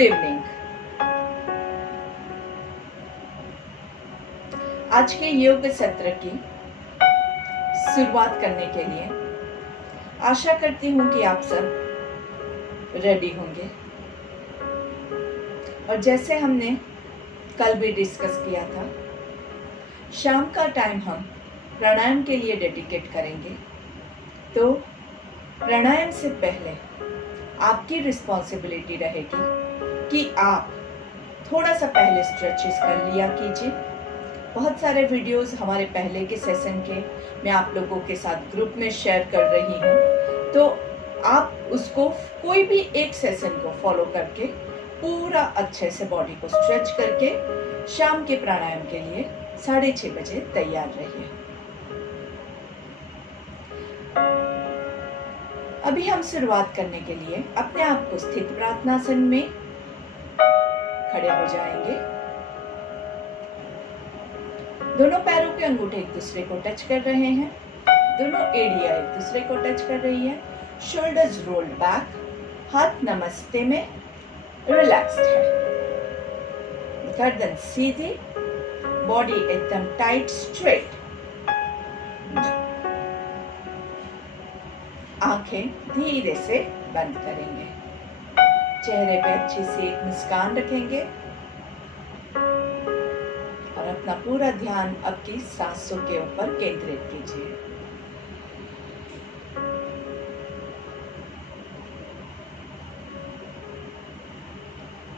Good evening. आज के योग सत्र की शुरुआत करने के लिए आशा करती हूँ कि आप सब रेडी होंगे। और जैसे हमने कल भी डिस्कस किया था, शाम का टाइम हम प्राणायाम के लिए डेडिकेट करेंगे। तो प्राणायाम से पहले आपकी रिस्पॉन्सिबिलिटी रहेगी कि आप थोड़ा सा पहले स्ट्रेचेस कर लिया कीजिए। बहुत सारे वीडियोस हमारे पहले के सेशन के मैं आप लोगों के साथ ग्रुप में शेयर कर रही हूँ, तो आप उसको कोई भी एक सेशन को फॉलो करके पूरा अच्छे से बॉडी को स्ट्रेच करके शाम के प्राणायाम के लिए 6:30 बजे तैयार रहिए। अभी हम शुरुआत करने के लिए अपने आप को स्थित प्रार्थनासन में खड़े हो जाएंगे। दोनों पैरों के अंगूठे एक दूसरे को टच कर रहे हैं, दोनों एड़ियां एक दूसरे को टच कर रही है, शोल्डर्स रोल्ड बैक, हाथ नमस्ते में रिलैक्स्ड है, गर्दन सीधी, बॉडी एकदम टाइट स्ट्रेट, आंखें धीरे से बंद करेंगे, चेहरे पे अच्छी सी एक मुस्कान रखेंगे और अपना पूरा ध्यान आपकी सांसों के ऊपर केंद्रित कीजिए।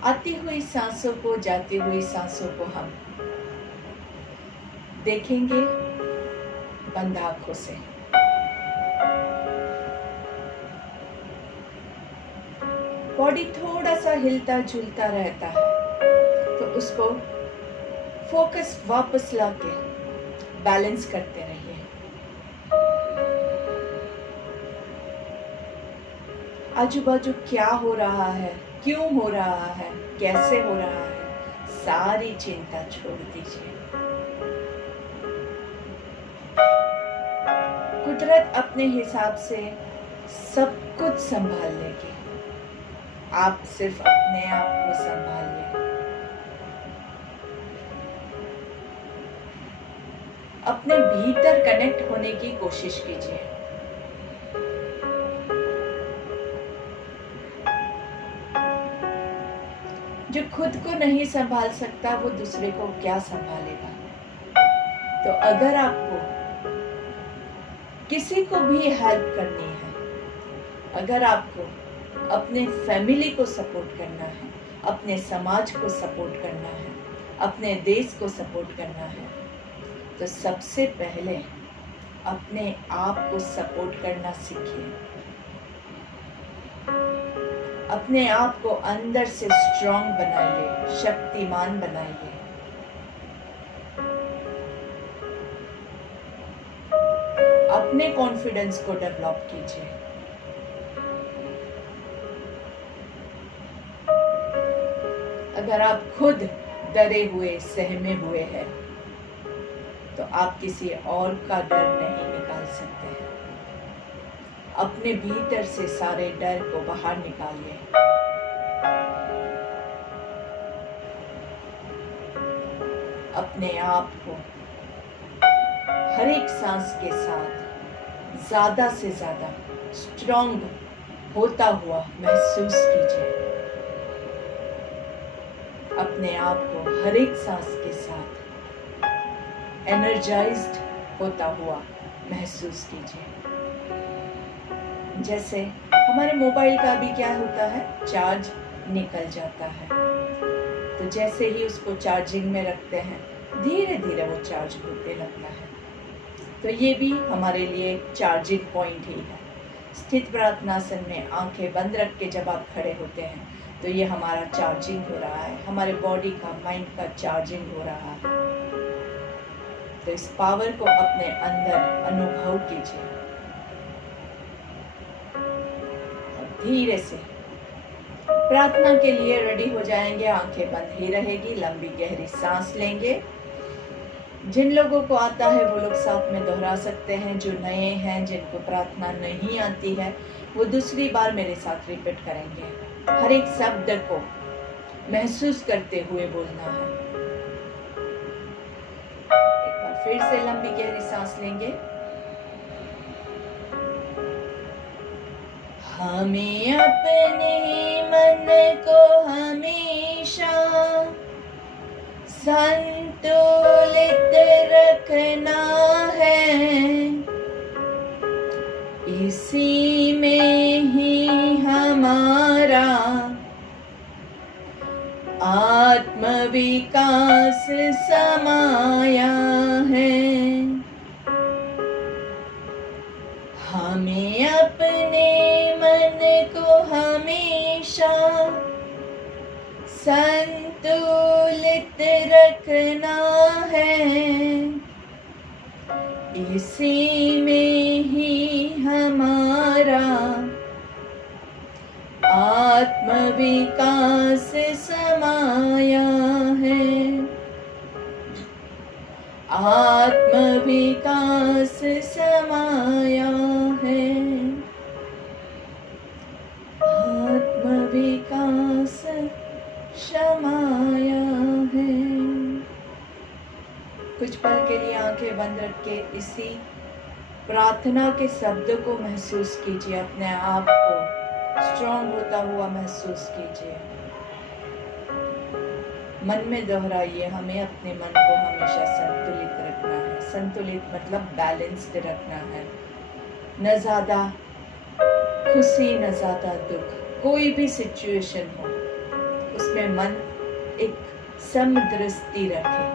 आती हुई सांसों को, जाती हुई सांसों को हम देखेंगे बंद आंखों से। बॉडी थोड़ा सा हिलता झूलता रहता है, तो उसको फोकस वापस लाके बैलेंस करते रहिए। आजू बाजू क्या हो रहा है, क्यों हो रहा है, कैसे हो रहा है, सारी चिंता छोड़ दीजिए। कुदरत अपने हिसाब से सब कुछ संभाल लेगी, आप सिर्फ अपने आप को संभालिए। अपने भीतर कनेक्ट होने की कोशिश कीजिए। जो खुद को नहीं संभाल सकता वो दूसरे को क्या संभालेगा। तो अगर आपको किसी को भी हेल्प करनी है, अगर आपको अपने फैमिली को सपोर्ट करना है, अपने समाज को सपोर्ट करना है, अपने देश को सपोर्ट करना है, तो सबसे पहले अपने आप को सपोर्ट करना सीखिए। अपने आप को अंदर से स्ट्रॉन्ग बनाइए, शक्तिमान बनाइए। अपने कॉन्फिडेंस को डेवलप कीजिए। अगर आप खुद डरे हुए, सहमे हुए हैं, तो आप किसी और का डर नहीं निकाल सकते हैं। अपने भीतर से सारे डर को बाहर निकालिए। अपने आप को हर एक सांस के साथ ज्यादा से ज्यादा स्ट्रॉन्ग होता हुआ महसूस कीजिए। अपने आप को हर एक सांस के साथ एनर्जाइज्ड होता हुआ महसूस कीजिए। जैसे हमारे मोबाइल का भी क्या होता है, चार्ज निकल जाता है, तो जैसे ही उसको चार्जिंग में रखते हैं धीरे धीरे वो चार्ज होने लगता है। तो ये भी हमारे लिए एक चार्जिंग पॉइंट ही है। स्थित प्रार्थनासन में आंखें बंद रख के जब आप खड़े होते हैं तो ये हमारा चार्जिंग हो रहा है, हमारे बॉडी का, माइंड का चार्जिंग हो रहा है। तो इस पावर को अपने अंदर अनुभव कीजिए। धीरे से प्रार्थना के लिए रेडी हो जाएंगे, आंखें बंद ही रहेगी, लंबी गहरी सांस लेंगे। जिन लोगों को आता है वो लोग साथ में दोहरा सकते हैं, जो नए हैं, जिनको प्रार्थना नहीं आती है, वो दूसरी बार मेरे साथ रिपीट करेंगे। हर एक शब्द को महसूस करते हुए बोलना है। एक बार फिर से लंबी गहरी सांस लेंगे। हमें अपने मन को हमेशा संतुलित रखना है, इसी में ही हमारा आत्मविकास समाया है। हमें अपने मन को हमेशा संतुलित रखना है, इसी में ही हमारा आत्मविकास समाया है। आत्मविकास समाया है। आत्मविकास समाया है। कुछ पल के लिए आंखें बंद रख के इसी प्रार्थना के शब्द को महसूस कीजिए, अपने आप को स्ट्रॉन्ग होता हुआ महसूस कीजिए। मन में दोहराइए, हमें अपने मन को हमेशा संतुलित रखना है। संतुलित मतलब बैलेंस्ड रखना है, न ज़्यादा खुशी न ज़्यादा दुख। कोई भी सिचुएशन हो उसमें मन एक समदृष्टि रखे।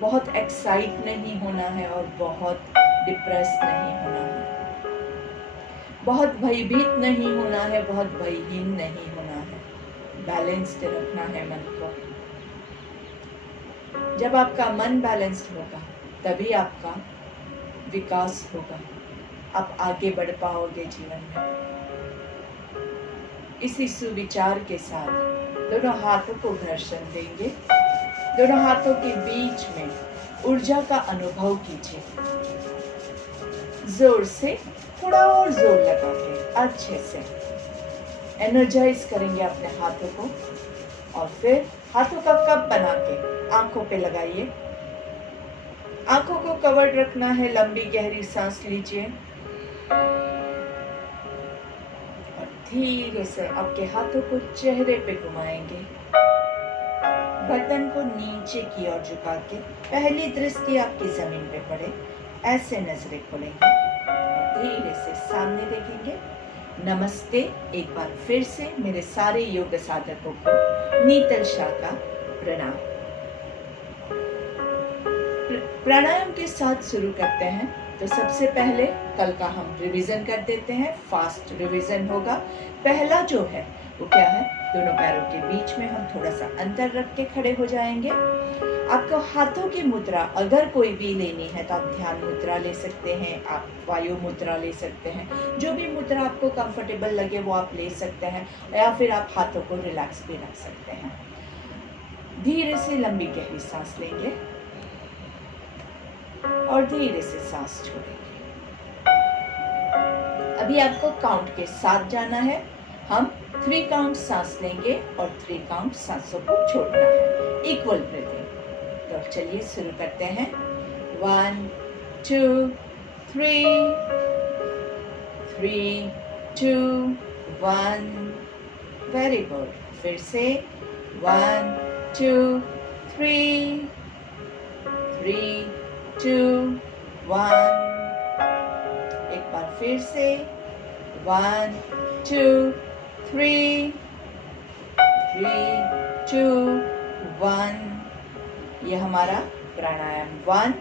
बहुत एक्साइट नहीं होना है और बहुत डिप्रेस नहीं होना है, बहुत भयभीत नहीं होना है, बहुत भयहीन नहीं होना है। बैलेंस्ड रखना है मन को। जब आपका मन बैलेंस्ड होगा तभी आपका विकास होगा, आप आगे बढ़ पाओगे जीवन में। इसी सुविचार के साथ दोनों हाथों को घर्षण देंगे। दोनों हाथों के बीच में ऊर्जा का अनुभव कीजिए। जोर से, थोड़ा और जोर लगा के अच्छे से एनर्जाइज करेंगे अपने हाथों को। और फिर हाथों का कप बना के आंखों पे लगाइए। आंखों को कवर्ड रखना है। लंबी गहरी सांस लीजिए और धीरे से आपके हाथों को चेहरे पे घुमाएंगे। गर्दन को नीचे की ओर झुका के पहली दृष्टि आपकी जमीन पे पड़े, ऐसे नजरें खोलेंगे और धीरे से सामने देखेंगे। नमस्ते। एक बार फिर से मेरे सारे योग साधकों को नीतल शाह का प्रणाम। प्राणायाम के साथ शुरू करते हैं तो सबसे पहले कल का हम रिवीजन कर देते हैं। फास्ट रिवीजन होगा। पहला जो है वो क्या है, दोनों पैरों के बीच में हम थोड़ा सा अंतर रख के खड़े हो जाएंगे। आपको हाथों की मुद्रा अगर कोई भी लेनी है तो आप ध्यान मुद्रा ले सकते हैं, आप वायु मुद्रा ले सकते हैं। जो भी मुद्रा आपको कंफर्टेबल लगे वो आप ले सकते हैं, या फिर आप हाथों को रिलैक्स भी रख सकते हैं। धीरे से लंबी गहरी सांस लेंगे और धीरे से सांस छोड़ेंगे। अभी आपको काउंट के साथ जाना है। हम 3 काउंट सांस लेंगे और 3 काउंट सांसों को छोड़ना है। Equal breathing. तो चलिए शुरू करते हैं। 1 2 3 3 2 1। Very good. फिर से 1 2 3 3 2 1। एक बार फिर से 1 2 3 3 2 1। ये हमारा प्राणायाम 1।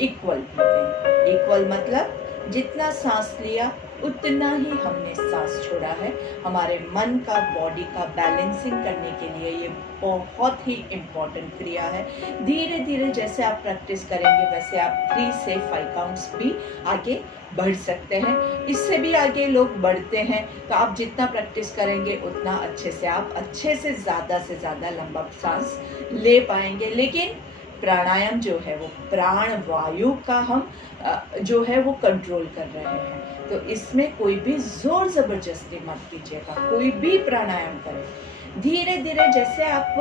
Equal breathing. इक्वल मतलब जितना सांस लिया उतना ही हमने सांस छोड़ा है। हमारे मन का, बॉडी का बैलेंसिंग करने के लिए ये बहुत ही इम्पोर्टेंट क्रिया है। धीरे धीरे जैसे आप प्रैक्टिस करेंगे वैसे आप 3 से 5 काउंट्स भी आगे बढ़ सकते हैं। इससे भी आगे लोग बढ़ते हैं, तो आप जितना प्रैक्टिस करेंगे उतना अच्छे से ज़्यादा लंबा सांस ले पाएंगे। लेकिन प्राणायाम जो है वो प्राण वायु का हम जो है वो कंट्रोल कर रहे हैं। तो इसमें कोई भी जोर जबरदस्ती मत कीजिएगा, कोई भी प्राणायाम करें। धीरे धीरे जैसे आप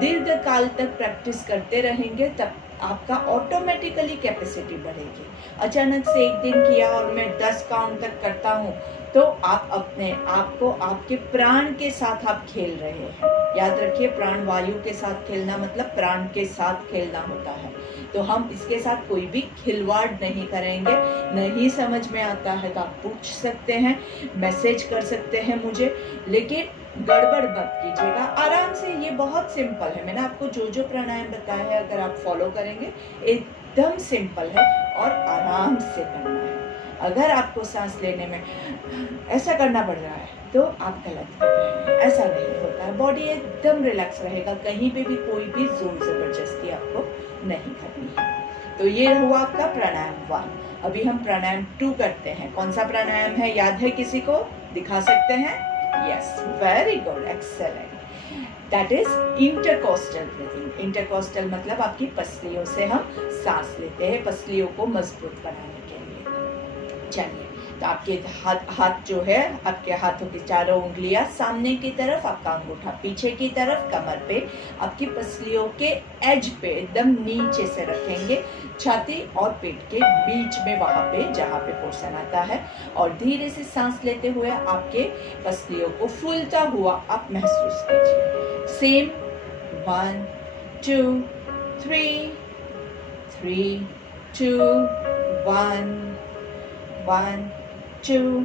दीर्घ काल तक प्रैक्टिस करते रहेंगे तब आपका ऑटोमेटिकली कैपेसिटी बढ़ेगी। अचानक से एक दिन किया और मैं 10 काउंट तक करता हूँ तो आप अपने आप को आपके प्राण के साथ आप खेल रहे हैं। याद रखिए, प्राण वायु के साथ खेलना मतलब प्राण के साथ खेलना होता है। तो हम इसके साथ कोई भी खिलवाड़ नहीं करेंगे। नहीं समझ में आता है तो आप पूछ सकते हैं, मैसेज कर सकते हैं मुझे, लेकिन गड़बड़ मत कीजिएगा। आराम से, ये बहुत सिंपल है। मैंने आपको जो जो प्राणायाम बताया है अगर आप फॉलो करेंगे एकदम सिंपल है और आराम से करना है। अगर आपको सांस लेने में ऐसा करना पड़ रहा है तो आप गलत कर रहे हैं। ऐसा नहीं होता है, बॉडी एकदम रिलैक्स रहेगा। कहीं पे भी कोई भी जोर जबरदस्ती आपको नहीं करनी है। तो ये हुआ आपका प्राणायाम 1। अभी हम प्राणायाम 2 करते हैं। कौन सा प्राणायाम है, याद है किसी को? दिखा सकते हैं? Yes, very good, excellent. That is intercostal breathing. Intercostal मतलब आपकी पसलियों से हम सांस लेते हैं, पसलियों को मजबूत बनाने के लिए। चलिए, तो आपके हाथ जो है, आपके हाथों की चारों उंगलियां सामने की तरफ, आपका अंगूठा पीछे की तरफ, कमर पे, आपकी पसलियों के एज पे एकदम नीचे से रखेंगे, छाती और पेट के बीच में, वहां पे जहां पे पोर्शन आता है। और धीरे से सांस लेते हुए आपके पसलियों को फूलता हुआ आप महसूस कीजिए। सेम 1 2 3 3 2 1 1 2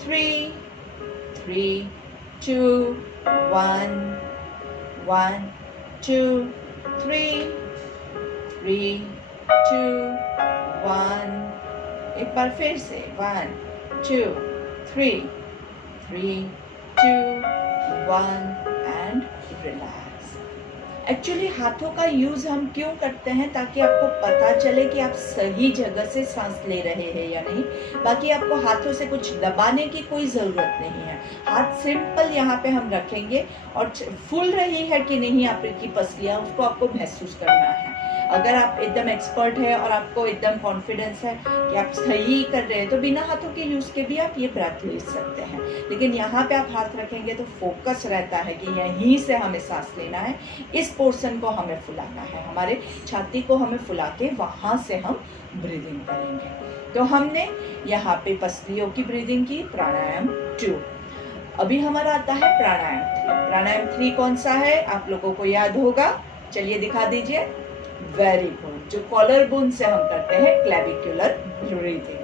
3 3 2 1 1 2 3 3 2 1। एक बार फिर से 1 2 3 3 2 1 एंड रिलैक्स। एक्चुअली हाथों का यूज हम क्यों करते हैं? ताकि आपको पता चले कि आप सही जगह से सांस ले रहे हैं या नहीं। बाकी आपको हाथों से कुछ दबाने की कोई जरूरत नहीं है। हाथ सिंपल यहाँ पे हम रखेंगे और फूल रही है कि नहीं आपकी पसलियां, उसको आपको महसूस करना है। अगर आप एकदम एक्सपर्ट है और आपको एकदम कॉन्फिडेंस है कि आप सही कर रहे हैं तो बिना हाथों के यूज के भी आप ये ब्रेथ ले सकते हैं। लेकिन यहाँ पे आप हाथ रखेंगे तो फोकस रहता है कि यहीं से हमें सांस लेना है, इस पोर्शन को हमें फुलाना है, हमारे छाती को हमें फुला के वहां से हम ब्रीदिंग करेंगे। तो हमने यहाँ पे पसलियों की ब्रीदिंग की, प्राणायाम 2। अभी हमारा आता है प्राणायाम 3। प्राणायाम 3 कौन सा है आप लोगों को याद होगा? चलिए दिखा दीजिए। Very good. जो कॉलर बोन से हम करते हैं क्लेविकुलर ब्रीथिंग।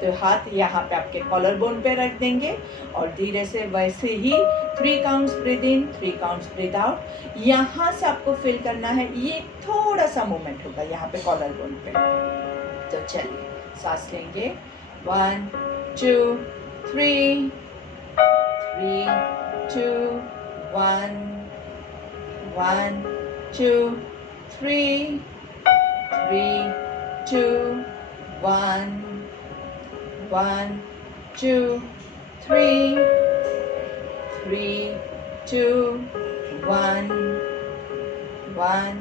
तो हाथ यहाँ पे आपके कॉलर बोन पे रख देंगे और धीरे से वैसे ही 3 काउंट्स ब्रीथ इन, 3 काउंट्स ब्रीथ आउट। यहाँ से आपको फील करना है, ये थोड़ा सा मूवमेंट होगा यहाँ पे कॉलर बोन पे। तो चलिए सांस लेंगे 1 2 3 3 2 1 1 2 3 3 2 1 1 2 3 3 2 1 1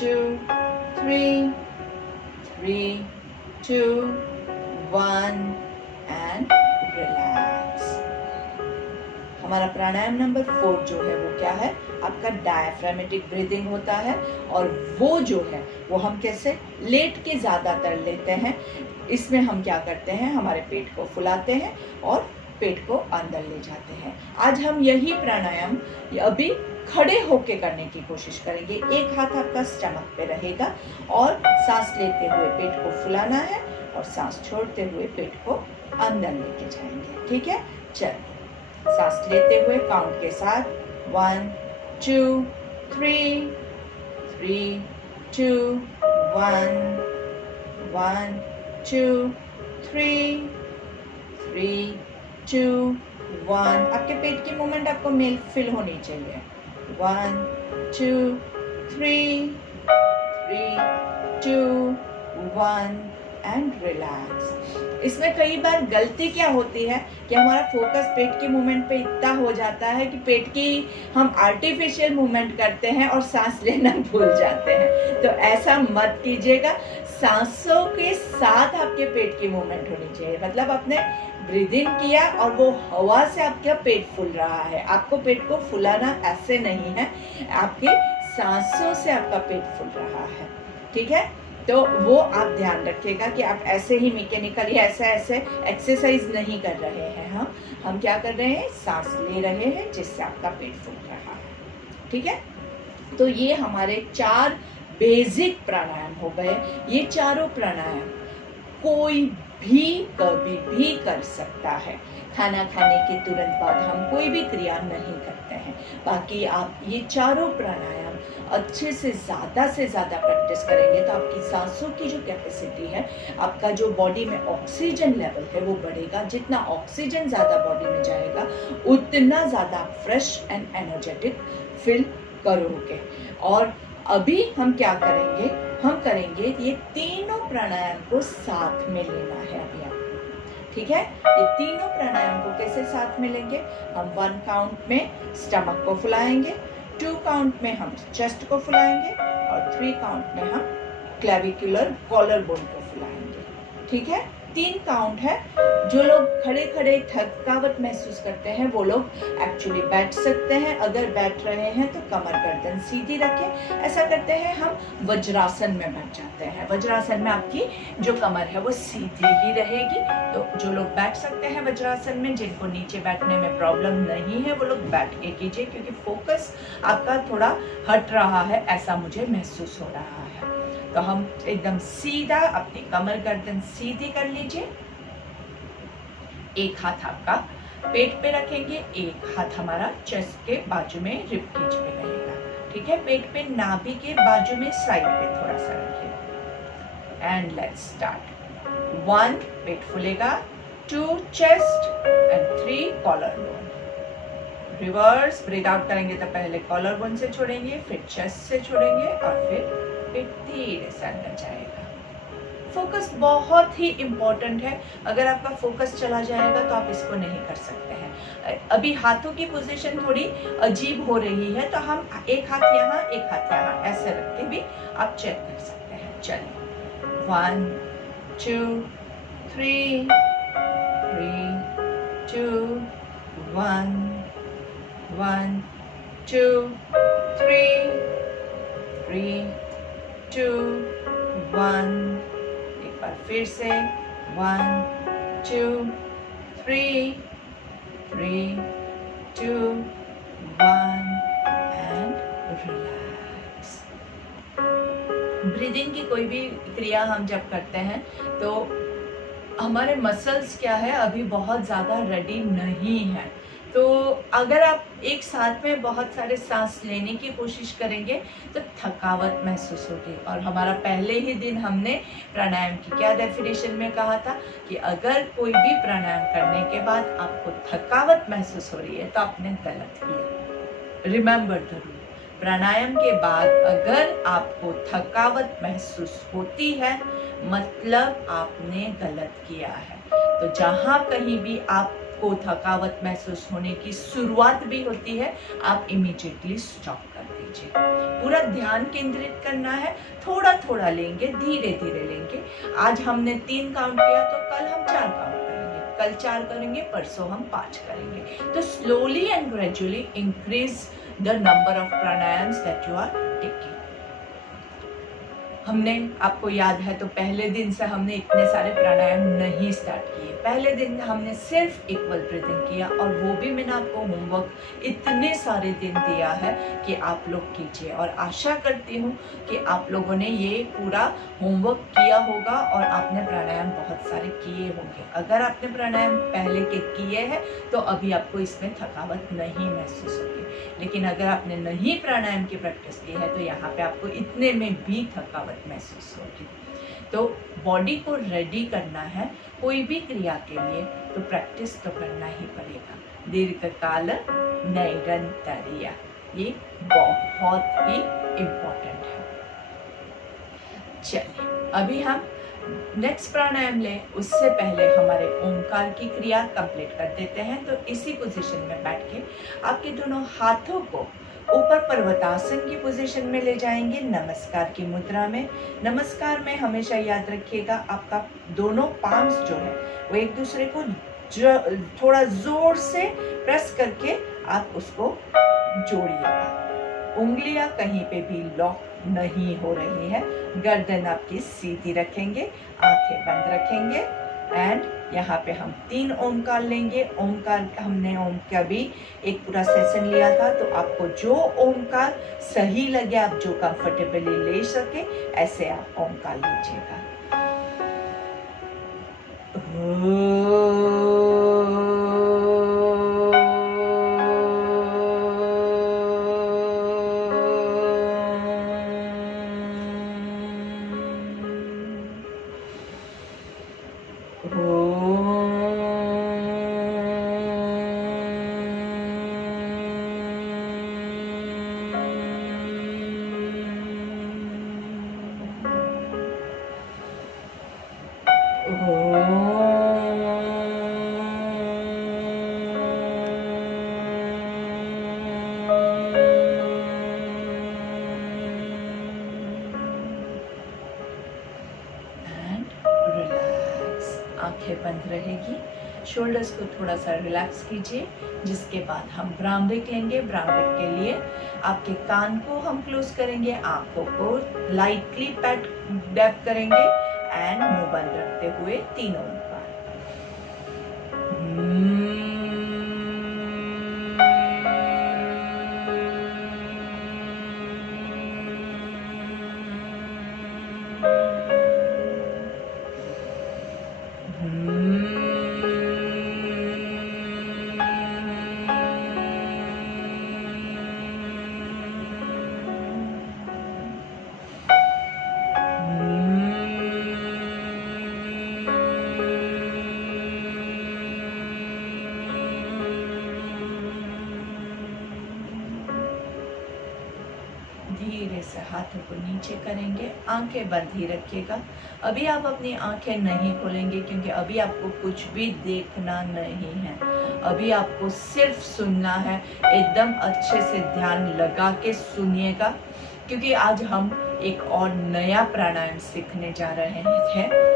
2 3 3 2 1 एंड रिलैक्स। हमारा प्राणायाम नंबर 4 जो है वो क्या है? आपका डायफ्रामेटिक ब्रीदिंग होता है। और वो जो है वो हम कैसे लेट के ज्यादातर लेते हैं। इसमें हम क्या करते हैं, हमारे पेट को फुलाते हैं और पेट को अंदर ले जाते हैं। आज हम यही प्राणायाम अभी खड़े होके करने की कोशिश करेंगे। एक हाथ आपका स्टमक पे रहेगा और सांस लेते हुए पेट को फुलाना है और सांस छोड़ते हुए पेट को अंदर लेके जाएंगे। ठीक है, चलिए सांस लेते हुए काउंट के साथ 1 2 3 3 2 1 1 2 3 3 2 1। आपके पेट की मूवमेंट आपको मेल फिल होनी चाहिए। 1 2 3 3 2 1 एंड रिलैक्स। इसमें कई बार गलती क्या होती है कि हमारा फोकस पेट के मूवमेंट पे इतना हो जाता है कि पेट की हम आर्टिफिशियल मूवमेंट करते हैं और सांस लेना भूल जाते हैं। तो ऐसा मत कीजिएगा, सांसों के साथ आपके पेट की मूवमेंट होनी चाहिए। मतलब आपने ब्रीद इन किया और वो हवा से आपका पेट फूल रहा है। आपको पेट को फुलाना ऐसे नहीं है, आपकी सांसों से आपका पेट फूल रहा है, ठीक है। तो वो आप ध्यान रखिएगा कि आप ऐसे ही मैकेनिकली ऐसे एक्सरसाइज नहीं कर रहे हैं। हम क्या कर रहे हैं, सांस ले रहे हैं जिससे आपका पेट फूल रहा है, ठीक है। तो ये हमारे 4 बेसिक प्राणायाम हो गए। ये चारों प्राणायाम कोई भी कभी भी कर सकता है। खाना खाने के तुरंत बाद हम कोई भी क्रिया नहीं करते हैं। बाकी आप ये चारों प्राणायाम अच्छे से ज़्यादा प्रैक्टिस करेंगे तो आपकी सांसों की जो कैपेसिटी है, आपका जो बॉडी में ऑक्सीजन लेवल है वो बढ़ेगा। जितना ऑक्सीजन ज़्यादा बॉडी में जाएगा उतना ज़्यादा आप फ्रेश एंड एनर्जेटिक फील करोगे। और अभी हम क्या करेंगे, हम करेंगे ये तीनों प्राणायाम को साथ में लेना है अभी आपको, ठीक है। ये तीनों प्राणायाम को कैसे साथ में लेंगे, हम 1 काउंट में स्टमक को फुलाएंगे, 2 काउंट में हम चेस्ट को फुलाएंगे और 3 काउंट में हम क्लेविकुलर कॉलर बोन को फुलाएंगे, ठीक है। 3 काउंट है। जो लोग खड़े खड़े थकावट महसूस करते हैं वो लोग एक्चुअली बैठ सकते हैं। अगर बैठ रहे हैं तो कमर गर्दन सीधी रखें। ऐसा करते हैं हम वज्रासन में बैठ जाते हैं। वज्रासन में आपकी जो कमर है वो सीधी ही रहेगी। तो जो लोग बैठ सकते हैं वज्रासन में, जिनको नीचे बैठने में प्रॉब्लम नहीं है वो लोग बैठ के कीजिए, क्योंकि फोकस आपका थोड़ा हट रहा है ऐसा मुझे महसूस हो रहा है। तो हम एकदम सीधा अपनी कमर गर्दन सीधी कर लीजिए। एक हाथ आपका पेट पे रखेंगे, एक हाथ हमारा चेस्ट के बाजू में रिब केज पे रहेगा, ठीक है। पेट पे नाभि के बाजू में साइड पे थोड़ा सा रखिए। And let's start. 1 पेट फूलेगा, 2 chest and 3 collar bone. Reverse breathe out करेंगे तो पहले कॉलर बोन से छोड़ेंगे, फिर चेस्ट से छोड़ेंगे और फिर पेट धीरे से अंदर जाएगा। फोकस बहुत ही इम्पोर्टेंट है। अगर आपका फोकस चला जाएगा तो आप इसको नहीं कर सकते हैं। अभी हाथों की पोजीशन थोड़ी अजीब हो रही है, तो हम एक हाथ यहाँ एक हाथ यहाँ ऐसे रख के भी आप चेक कर सकते हैं। चलिए 1 2 3 3 2 1 1 2 3 3 2 1। एक बार फिर से 1 2 3 3 2 1 एंड रिलैक्स। ब्रीदिंग की कोई भी क्रिया हम जब करते हैं तो हमारे मसल्स क्या है, अभी बहुत ज़्यादा रेडी नहीं है। तो अगर आप एक साथ में बहुत सारे सांस लेने की कोशिश करेंगे तो थकावट महसूस होगी। और हमारा पहले ही दिन हमने प्राणायाम की क्या डेफिनेशन में कहा था कि अगर कोई भी प्राणायाम करने के बाद आपको थकावट महसूस हो रही है तो आपने गलत किया। रिमेंबर द रूल, प्राणायाम के बाद अगर आपको थकावट महसूस होती है मतलब आपने गलत किया है। तो जहाँ कहीं भी आपको थकावट महसूस होने की शुरुआत भी होती है, आप इमीडिएटली स्टॉप कर दीजिए। पूरा ध्यान केंद्रित करना है, थोड़ा थोड़ा लेंगे, धीरे धीरे लेंगे। आज हमने 3 काउंट किया तो कल हम 4 काउंट करेंगे, कल 4 करेंगे, परसों हम 5 करेंगे। तो slowly and gradually increase the number of pranayams that you are taking. हमने, आपको याद है तो पहले दिन से हमने इतने सारे प्राणायाम नहीं स्टार्ट किए। पहले दिन हमने सिर्फ इक्वल ब्रीथिंग किया, और वो भी मैंने आपको होमवर्क इतने सारे दिन दिया है कि आप लोग कीजिए। और आशा करती हूँ कि आप लोगों ने ये पूरा होमवर्क किया होगा और आपने प्राणायाम बहुत सारे किए होंगे। अगर आपने प्राणायाम पहले के किए हैं तो अभी आपको इसमें थकावट नहीं महसूस होगी। लेकिन अगर आपने नहीं प्राणायाम की प्रैक्टिस की है तो यहाँ पे आपको इतने में भी थकावट महसूस होगी। तो बॉडी को रेडी करना है कोई भी क्रिया के लिए तो प्रैक्टिस तो करना ही पड़ेगा। दीर्घकाल नैरंतर्य, ये बहुत ही इम्पोर्टेंट है। चलिए अभी हम नेक्स्ट प्राणायाम लें उससे पहले हमारे ओंकार की क्रिया कंप्लीट कर देते हैं। तो इसी पोजीशन में बैठ के आपके दोनों हाथों को ऊपर पर्वतासन की पोजीशन में ले जाएंगे, नमस्कार की मुद्रा में। नमस्कार में हमेशा याद रखिएगा आपका दोनों पाम्स जो है वो एक दूसरे को थोड़ा जोर से प्रेस करके आप उसको जोड़िएगा। उंगलियां कहीं पे भी लॉक नहीं हो रही है। गर्दन आपकी सीधी रखेंगे, आंखें बंद रखेंगे एंड यहाँ पे हम 3 ओंकार लेंगे। ओंकार हमने ओम का भी एक पूरा सेशन लिया था, तो आपको जो ओंकार सही लगे, आप जो कंफर्टेबली ले सके, ऐसे आप ओंकार लीजिएगा। आंखें बंद रहेगी, शोल्डर्स को थोड़ा सा रिलैक्स कीजिए, जिसके बाद हम ब्राह्मरिक लेंगे। ब्राह्मरिक के लिए आपके कान को हम क्लोज करेंगे, आंखों को लाइटली पैट डैप करेंगे एंड मुंह बंद रखते हुए 3 ओंकार। धीरे से हाथों को नीचे करेंगे, आंखें बंद ही रखिएगा। अभी आप अपनी आंखें नहीं खोलेंगे क्योंकि अभी आपको कुछ भी देखना नहीं है, अभी आपको सिर्फ सुनना है। एकदम अच्छे से ध्यान लगा के सुनिएगा, क्योंकि आज हम एक और नया प्राणायाम सीखने जा रहे हैं।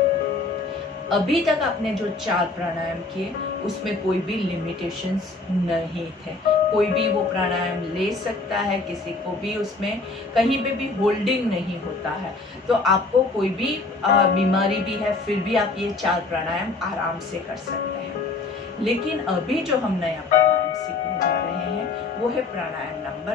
अभी तक आपने जो 4 प्राणायाम किए उसमें कोई भी लिमिटेशंस नहीं थे, कोई भी वो प्राणायाम ले सकता है, किसी को भी उसमें कहीं पे भी होल्डिंग नहीं होता है। तो आपको कोई भी बीमारी भी है फिर भी आप ये 4 प्राणायाम आराम से कर सकते हैं। लेकिन अभी जो हम नया प्राणायाम सीखने जा रहे हैं वो है प्राणायाम नंबर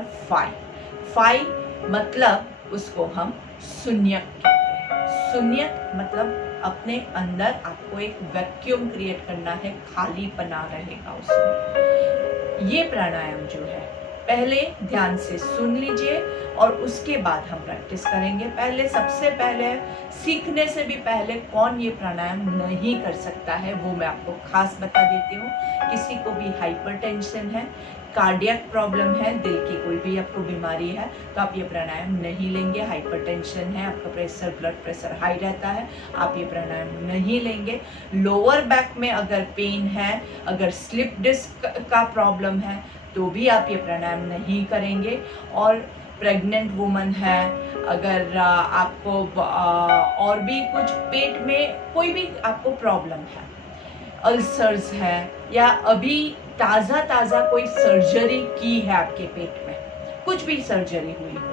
5 मतलब उसको हम शून्यक कहते हैं। शून्यक मतलब अपने अंदर आपको एक वैक्यूम क्रिएट करना है, खाली पना रहेगा उसमें। ये प्राणायाम जो है पहले ध्यान से सुन लीजिए और उसके बाद हम प्रैक्टिस करेंगे। सबसे पहले सीखने से भी पहले कौन ये प्राणायाम नहीं कर सकता है वो मैं आपको खास बता देती हूँ। किसी को भी हाइपरटेंशन है, कार्डियक प्रॉब्लम है, दिल की कोई भी आपको बीमारी है तो आप ये प्राणायाम नहीं लेंगे। हाइपरटेंशन है, आपका प्रेशर, ब्लड प्रेशर हाई रहता है, आप ये प्राणायाम नहीं लेंगे। लोअर बैक में अगर पेन है, अगर स्लिप डिस्क का प्रॉब्लम है तो भी आप ये प्राणायाम नहीं करेंगे। और प्रेग्नेंट वुमन है, अगर आपको और भी कुछ पेट में कोई भी आपको प्रॉब्लम है, अल्सर्स है, या अभी ताज़ा कोई सर्जरी की है आपके पेट में, कुछ भी सर्जरी हुई हो,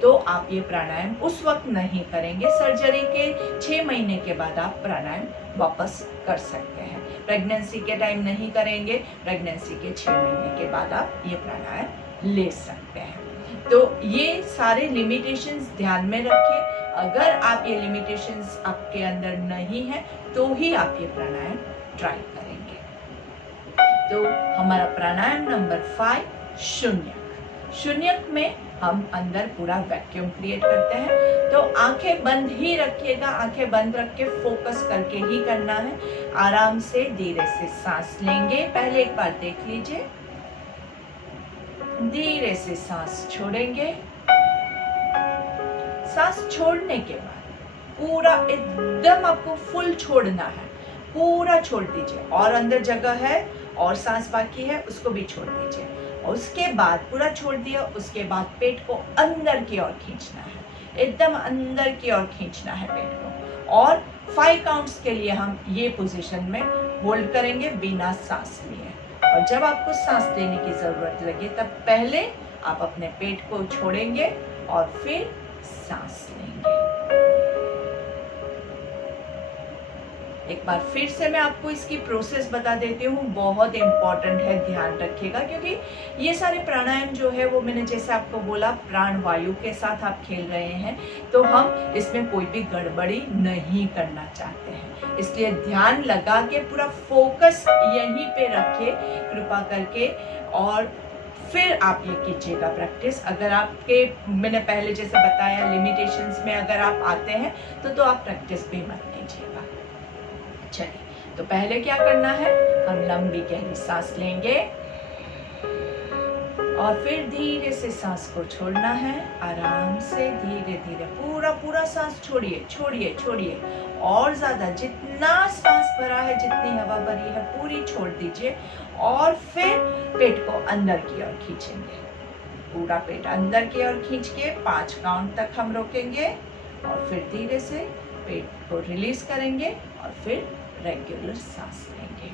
तो आप ये प्राणायाम उस वक्त नहीं करेंगे। सर्जरी के 6 महीने के बाद आप प्राणायाम वापस कर सकते हैं। प्रेगनेंसी के टाइम नहीं करेंगे, प्रेगनेंसी के 6 महीने के बाद आप ये प्राणायाम ले सकते हैं। तो ये सारे लिमिटेशंस ध्यान में रखिए। अगर आप ये लिमिटेशंस आपके अंदर नहीं है तो ही आप ये प्राणायाम ट्राई करेंगे। तो हमारा प्राणायाम नंबर 5 शून्यक में हम अंदर पूरा वैक्यूम क्रिएट करते हैं। तो आंखें बंद ही रखिएगा, आंखें बंद रख के फोकस करके ही करना है। आराम से धीरे से सांस लेंगे, पहले एक बार देख लीजिए, धीरे से सांस छोड़ेंगे। सांस छोड़ने के बाद पूरा एकदम आपको फुल छोड़ना है, पूरा छोड़ दीजिए। और अंदर जगह है और सांस बाकी है, उसको भी छोड़ दीजिए। और उसके बाद पूरा छोड़ दिया, उसके बाद पेट को अंदर की ओर खींचना है, एकदम अंदर की ओर खींचना है पेट को। और 5 काउंट्स के लिए हम ये पोजीशन में होल्ड करेंगे बिना सांस लिए। और जब आपको सांस लेने की जरूरत लगे तब पहले आप अपने पेट को छोड़ेंगे और फिर सांस लेंगे। एक बार फिर से मैं आपको इसकी प्रोसेस बता देती हूँ, बहुत इंपॉर्टेंट है, ध्यान रखिएगा। क्योंकि ये सारे प्राणायाम जो है वो मैंने जैसे आपको बोला प्राण वायु के साथ आप खेल रहे हैं, तो हम इसमें कोई भी गड़बड़ी नहीं करना चाहते हैं। इसलिए ध्यान लगा के पूरा फोकस यहीं पे रखिए कृपा करके, और फिर आप ये कीजिएगा प्रैक्टिस। अगर आपके मैंने पहले जैसे बताया लिमिटेशंस में अगर आप आते हैं तो आप प्रैक्टिस भी मत कीजिएगा। चलिए, तो पहले क्या करना है, हम लंबी गहरी सांस लेंगे और फिर धीरे से सांस को छोड़ना है। आराम से धीरे धीरे पूरा सांस छोड़िए छोड़िए छोड़िए, और ज्यादा जितना सांस भरा है, जितनी हवा भरी है पूरी छोड़ दीजिए। और फिर पेट को अंदर की ओर खींचेंगे, पूरा पेट अंदर की ओर खींच के 5 काउंट तक हम रोकेंगे और फिर धीरे से पेट को रिलीज करेंगे और फिर रेगुलर सांस लेंगे।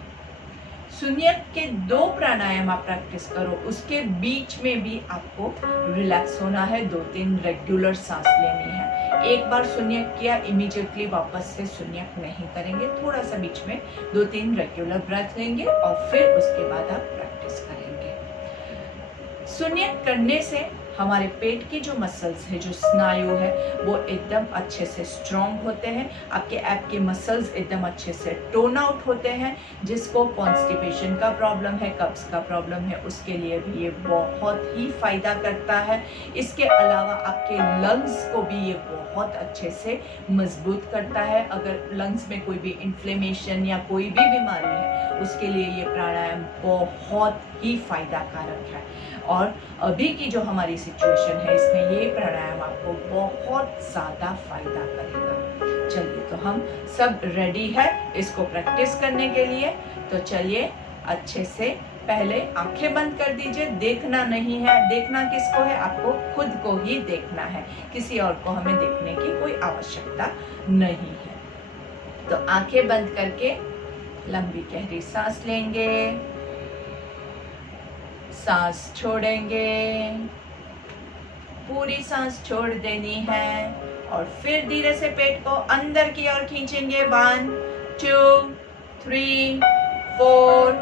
शून्यक के 2 प्राणायाम आप प्रैक्टिस करो, उसके बीच में भी आपको रिलैक्स होना है, 2-3 रेगुलर सांस लेनी है। एक बार शून्यक किया इमीडिएटली वापस से शून्यक नहीं करेंगे, थोड़ा सा बीच में 2-3 रेगुलर ब्रेथ लेंगे और फिर उसके बाद आप प्रैक्टिस करेंगे। शून्यक करने से हमारे पेट की जो मसल्स है, जो स्नायु है, वो एकदम अच्छे से स्ट्रॉन्ग होते हैं। आपके ऐप के मसल्स एकदम अच्छे से टोन आउट होते हैं। जिसको कॉन्स्टिपेशन का प्रॉब्लम है, कब्ज का प्रॉब्लम है, उसके लिए भी ये बहुत ही फायदा करता है। इसके अलावा आपके लंग्स को भी ये बहुत अच्छे से मजबूत करता है। अगर लंग्स में कोई भी इन्फ्लेमेशन या कोई भी बीमारी है, उसके लिए ये प्राणायाम बहुत ही फायदा कारक है। और अभी की जो हमारी सिचुएशन है, इसमें ये प्राणायाम आपको बहुत ज़्यादा फायदा करेगा। चलिए, तो हम सब रेडी है इसको प्रैक्टिस करने के लिए। तो चलिए, अच्छे से पहले आंखें बंद कर दीजिए। देखना नहीं है, देखना किसको है, आपको खुद को ही देखना है, किसी और को हमें देखने की कोई आवश्यकता नहीं है। तो आंखें बंद करके लंबी गहरी सांस लेंगे, सांस छोड़ेंगे, पूरी सांस छोड़ देनी है और फिर धीरे से पेट को अंदर की ओर खींचेंगे। 1 2 3 4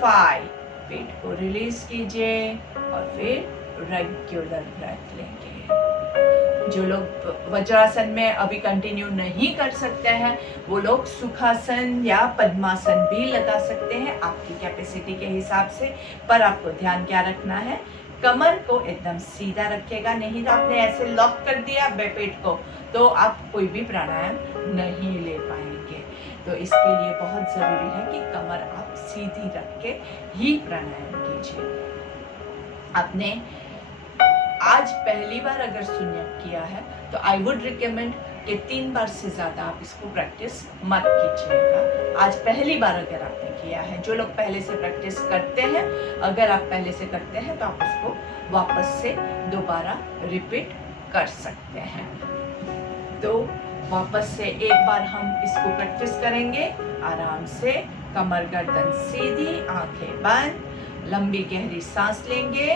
5, पेट को रिलीज कीजिए और फिर रेगुलर ब्रेथ लेंगे। जो लोग वज्रासन में अभी कंटिन्यू नहीं कर सकते हैं, वो लोग सुखासन या पद्मासन भी लगा सकते हैं आपकी कैपेसिटी के हिसाब से। पर आपको ध्यान क्या रखना है, कमर को एकदम सीधा रखिएगा, नहीं तो आपने ऐसे लॉक कर दिया पेट को तो आप कोई भी प्राणायाम नहीं ले पाएंगे। तो इसके लिए बहुत जरूरी है कि कमर आप सीधी रख के ही प्राणायाम कीजिए। आपने आज पहली बार अगर शून्यक किया है तो आई वुड रिकमेंड कि 3 बार से ज्यादा आप इसको प्रैक्टिस मत कीजिएगा। आज पहली बार अगर आपने किया है, जो लोग पहले से प्रैक्टिस करते हैं, अगर आप पहले से करते हैं तो आप उसको वापस से दोबारा रिपीट कर सकते हैं। तो वापस से एक बार हम इसको प्रैक्टिस करेंगे। आराम से कमर गर्दन सीधी, आंखें बंद, लंबी गहरी सांस लेंगे,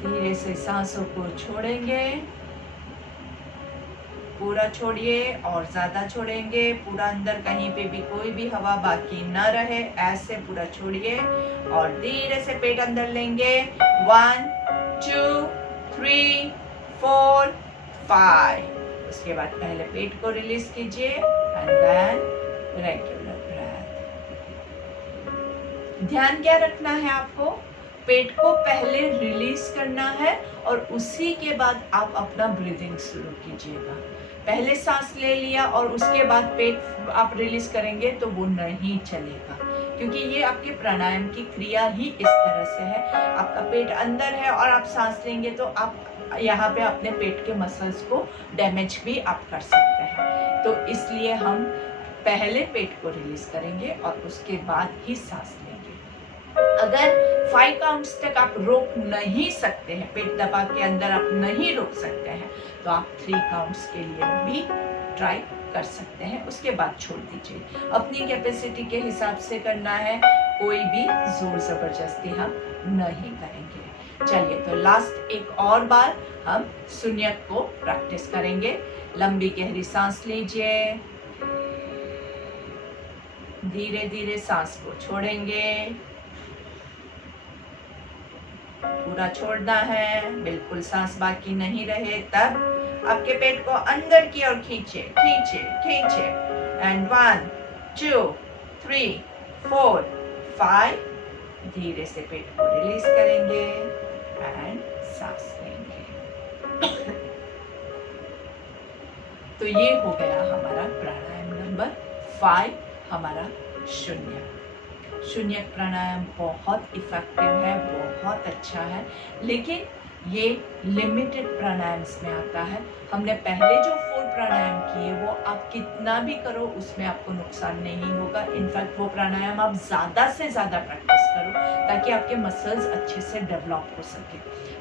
धीरे से सांसों को छोड़ेंगे, पूरा छोड़िए और ज्यादा छोड़ेंगे, पूरा अंदर कहीं पे भी कोई भी हवा बाकी न रहे, ऐसे पूरा छोड़िए और धीरे से पेट अंदर लेंगे। 1 2 3 4 5, उसके बाद पहले पेट को रिलीज कीजिए एंड देन रेगुलर ब्रेथ। ध्यान क्या रखना है आपको, पेट को पहले रिलीज करना है और उसी के बाद आप अपना ब्रीदिंग शुरू कीजिएगा। पहले सांस ले लिया और उसके बाद पेट आप रिलीज करेंगे तो वो नहीं चलेगा। क्योंकि ये आपके प्राणायाम की क्रिया ही इस तरह से है। आपका पेट अंदर है और आप सांस लेंगे तो आप यहाँ पे अपने पेट के मसल्स को डैमेज भी आप कर सकते हैं। तो इसलिए हम पहले पेट को रिलीज करेंगे और उसके बाद ही सांस लेंगे। अगर 5 काउंट्स तक आप रोक नहीं सकते हैं, पेट दबा के अंदर आप नहीं रोक सकते हैं, तो आप 3 काउंट्स के लिए भी ट्राई कर सकते हैं, उसके बाद छोड़ दीजिए। अपनी कैपेसिटी के हिसाब से करना है, कोई भी जोर जबरदस्ती हम नहीं करेंगे। चलिए, तो लास्ट एक और बार हम शून्यक को प्रैक्टिस करेंगे। लंबी गहरी सांस लीजिए, धीरे धीरे सांस को छोड़ेंगे, पूरा छोड़ना है, बिल्कुल सांस बाकी नहीं रहे। तब आपके पेट को अंदर की ओर खींचे खींचे खींचे, एंड 1 2 3 4 5, धीरे से पेट को रिलीज करेंगे एंड सांस लेंगे। तो ये हो गया हमारा प्राणायाम नंबर 5, हमारा शून्यक प्राणायाम बहुत इफेक्टिव है, बहुत अच्छा है, लेकिन ये लिमिटेड प्राणायाम्स में आता है। हमने पहले जो 4 प्राणायाम किए वो आप कितना भी करो उसमें आपको नुकसान नहीं होगा। इनफैक्ट वो प्राणायाम आप ज़्यादा से ज़्यादा प्रैक्टिस करो ताकि आपके मसल्स अच्छे से डेवलप हो सके।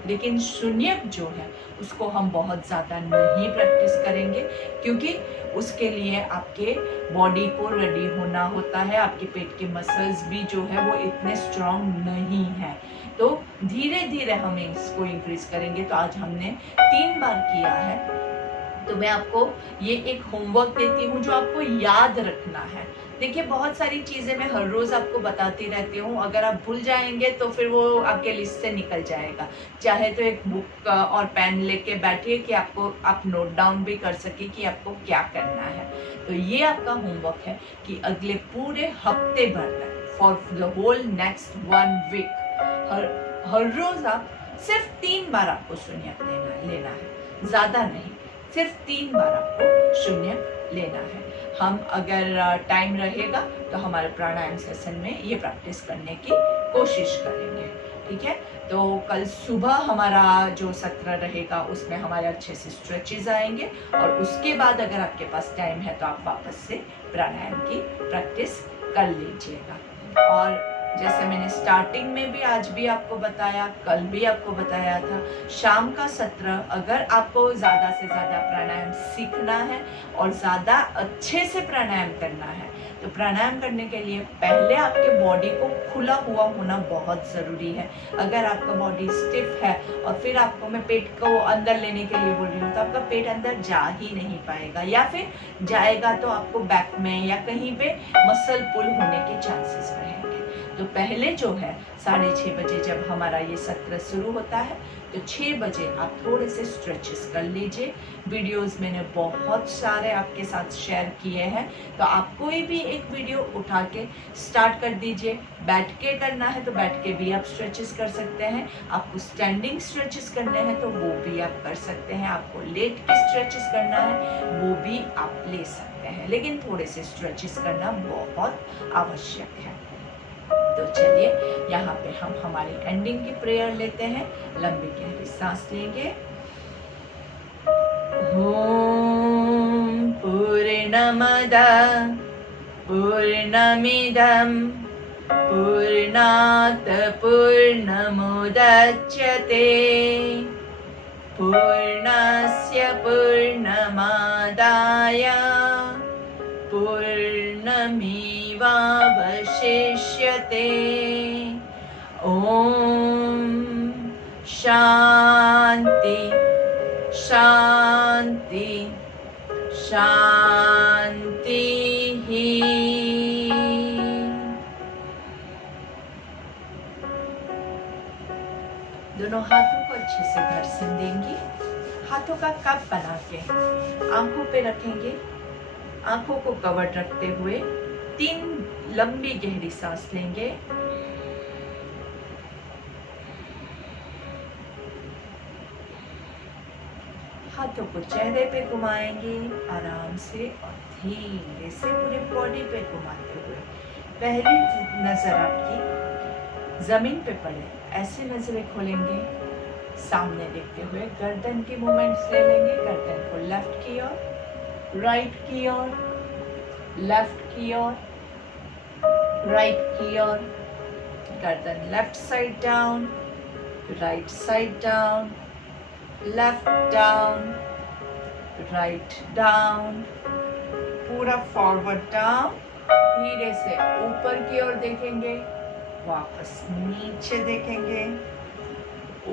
लेकिन शून्यक जो है उसको हम बहुत ज़्यादा नहीं प्रैक्टिस करेंगे, क्योंकि उसके लिए आपके बॉडी को रेडी होना होता है। आपके पेट के मसल्स भी जो है वो इतने स्ट्रॉन्ग नहीं है, तो धीरे धीरे हम इसको इंक्रीज करेंगे। तो आज हमने 3 बार किया है, तो मैं आपको ये एक होमवर्क देती हूँ जो आपको याद रखना है। देखिए, बहुत सारी चीज़ें मैं हर रोज़ आपको बताती रहती हूँ, अगर आप भूल जाएंगे तो फिर वो आपके लिस्ट से निकल जाएगा। चाहे तो एक बुक और पेन लेके बैठिए कि आप नोट डाउन भी कर सके कि आपको क्या करना है। तो ये आपका होमवर्क है कि अगले पूरे हफ्ते भर तक, for the whole next 1 week, हर रोज़ आप सिर्फ 3 बार आपको शून्यक लेना है, ज़्यादा नहीं, सिर्फ 3 बार आपको शून्यक लेना है। हम अगर टाइम रहेगा तो हमारे प्राणायाम सेशन में ये प्रैक्टिस करने की कोशिश करेंगे, ठीक है। तो कल सुबह हमारा जो सत्र रहेगा उसमें हमारे अच्छे से स्ट्रेचेस आएंगे, और उसके बाद अगर आपके पास टाइम है तो आप वापस से प्राणायाम की प्रैक्टिस कर लीजिएगा। और जैसे मैंने स्टार्टिंग में भी आज भी आपको बताया, कल भी आपको बताया था, शाम का सत्र अगर आपको ज़्यादा से ज़्यादा प्राणायाम सीखना है और ज़्यादा अच्छे से प्राणायाम करना है, तो प्राणायाम करने के लिए पहले आपके बॉडी को खुला हुआ होना बहुत ज़रूरी है। अगर आपका बॉडी स्टिफ है और फिर आपको मैं पेट को अंदर लेने के लिए बोल रही हूँ, तो आपका पेट अंदर जा ही नहीं पाएगा, या फिर जाएगा तो आपको बैक में या कहीं पे मसल पुल होने के चांसेस रहेंगे। तो पहले जो है 6:30 बजे जब हमारा ये सत्र शुरू होता है, तो 6 बजे आप थोड़े से स्ट्रेचेस कर लीजिए। वीडियोस मैंने बहुत सारे आपके साथ शेयर किए हैं, तो आप कोई भी एक वीडियो उठा के स्टार्ट कर दीजिए। बैठ के करना है तो बैठ के भी आप स्ट्रेचेस कर सकते हैं, आपको स्टैंडिंग स्ट्रेचेस करने हैं तो वो भी आप कर सकते हैं, आपको लेट के स्ट्रेचेस करना है वो भी आप ले सकते हैं, लेकिन थोड़े से स्ट्रेचेस करना बहुत आवश्यक है। तो चलिए, यहाँ पे हम हमारी एंडिंग की प्रेयर लेते हैं। लंबी गहरी सांस लेंगे। ओम पूर्णमदः पूर्णमिदं पूर्णात् पूर्णमुदच्यते पूर्णस्य पूर्णमादाय पूर्णमेवावशिष्यते। ओम शांति शांति शांति ही। दोनों हाथों को अच्छे से घर्षण देंगी। हाथों का कप बना के आंखों पे रखेंगे। आंखों को कवर्ड रखते हुए 3 लंबी गहरी सांस लेंगे। हाथों को चेहरे पे घुमाएंगे आराम से और धीरे से पूरे बॉडी पे घुमाते हुए पहली नजर आपकी जमीन पे पड़े, ऐसे नजरें खोलेंगे, सामने देखते हुए गर्दन की मूवमेंट्स ले लेंगे। गर्दन को लेफ्ट की ओर, राइट की ओर, लेफ्ट की ओर, राइट की ओर। गर्दन left side down, right side down, left down, write down, पूरा फॉरवर्ड डाउन। धीरे से ऊपर की ओर देखेंगे, वापस नीचे देखेंगे।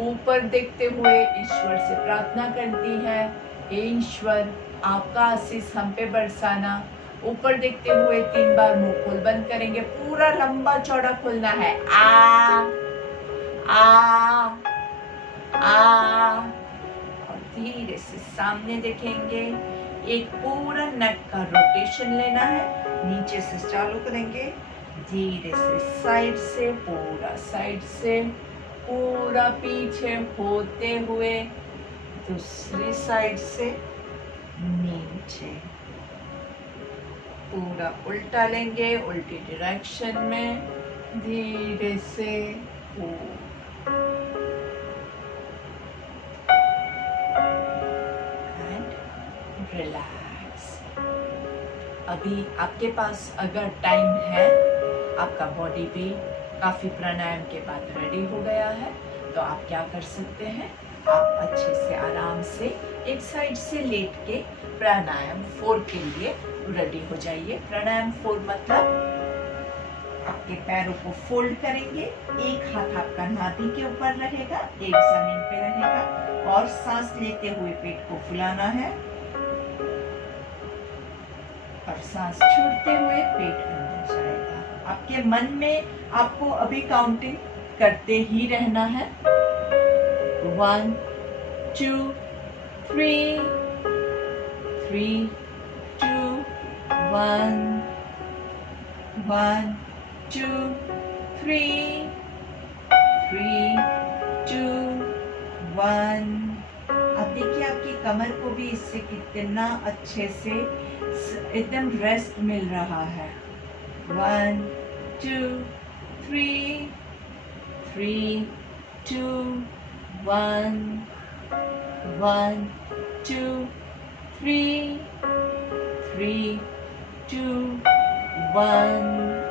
ऊपर देखते हुए ईश्वर से प्रार्थना करती है, हे ईश्वर आपका आशीष हम पे बरसाना। ऊपर देखते हुए 3 बार मुंह खोल बंद करेंगे, पूरा लंबा चौड़ा खोलना है। आ आ आ, और धीरे से सामने देखेंगे। एक पूरा नेक का रोटेशन लेना है, नीचे से चालू करेंगे, धीरे से साइड से, पूरा साइड से, पूरा पीछे होते हुए दूसरी साइड से नीचे, पूरा उल्टा लेंगे, उल्टी डायरेक्शन में, धीरे से रिलैक्स। अभी आपके पास अगर टाइम है, आपका बॉडी भी काफी प्राणायाम के बाद रेडी हो गया है, तो आप क्या कर सकते हैं, आप अच्छे से आराम से एक साइड से लेट के प्राणायाम 4 के लिए रेडी हो जाइए। प्राणायाम 4 मतलब आपके पैरों को फोल्ड करेंगे, एक हाथ आपका नाभि के ऊपर रहेगा, एक जमीन पे रहेगा, और सांस लेते हुए पेट को फुलाना है, और सांस छोड़ते हुए पेट अंदर जाएगा। आपके मन में आपको अभी काउंटिंग करते ही रहना है, 1 2 3 3 2 1 1 2 3 3 2 1। अब देखिए आपकी कमर को भी इससे कितना अच्छे से एकदम रेस्ट मिल रहा है। 1 2 3 3 2 1 1 2 3 3 2 1।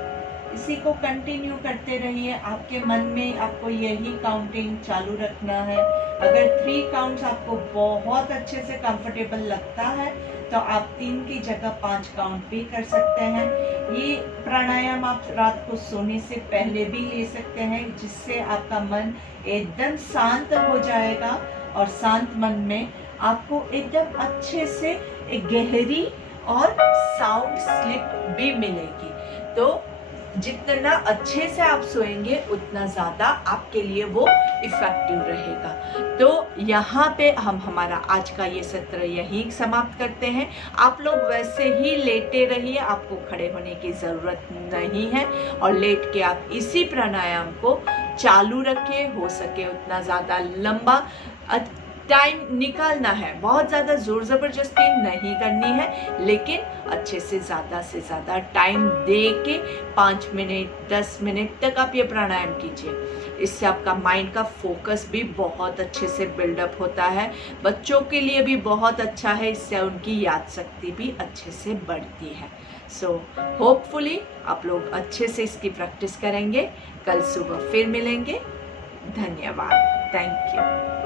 इसी को कंटिन्यू करते रहिए। आपके मन में आपको यही काउंटिंग चालू रखना है। अगर 3 काउंट्स आपको बहुत अच्छे से कंफर्टेबल लगता है तो आप 3 की जगह 5 काउंट भी कर सकते हैं। ये प्राणायाम आप रात को सोने से पहले भी ले सकते हैं, जिससे आपका मन एकदम शांत हो जाएगा, और शांत मन में आपको एकदम अच्छे से एक गहरी और साउंड स्लीप भी मिलेगी। तो जितना अच्छे से आप सोएंगे उतना ज़्यादा आपके लिए वो इफेक्टिव रहेगा। तो यहाँ पे हम हमारा आज का ये सत्र यही समाप्त करते हैं। आप लोग वैसे ही लेटे रहिए, आपको खड़े होने की ज़रूरत नहीं है, और लेट के आप इसी प्राणायाम को चालू रखिए। हो सके उतना ज़्यादा लंबा टाइम निकालना है, बहुत ज़्यादा ज़ोर ज़बरदस्ती नहीं करनी है, लेकिन अच्छे से ज़्यादा टाइम दे के 5 मिनट 10 मिनट तक आप ये प्राणायाम कीजिए। इससे आपका माइंड का फोकस भी बहुत अच्छे से बिल्डअप होता है। बच्चों के लिए भी बहुत अच्छा है, इससे उनकी याद शक्ति भी अच्छे से बढ़ती है। सो होपफुली आप लोग अच्छे से इसकी प्रैक्टिस करेंगे। कल सुबह फिर मिलेंगे। धन्यवाद। Thank you.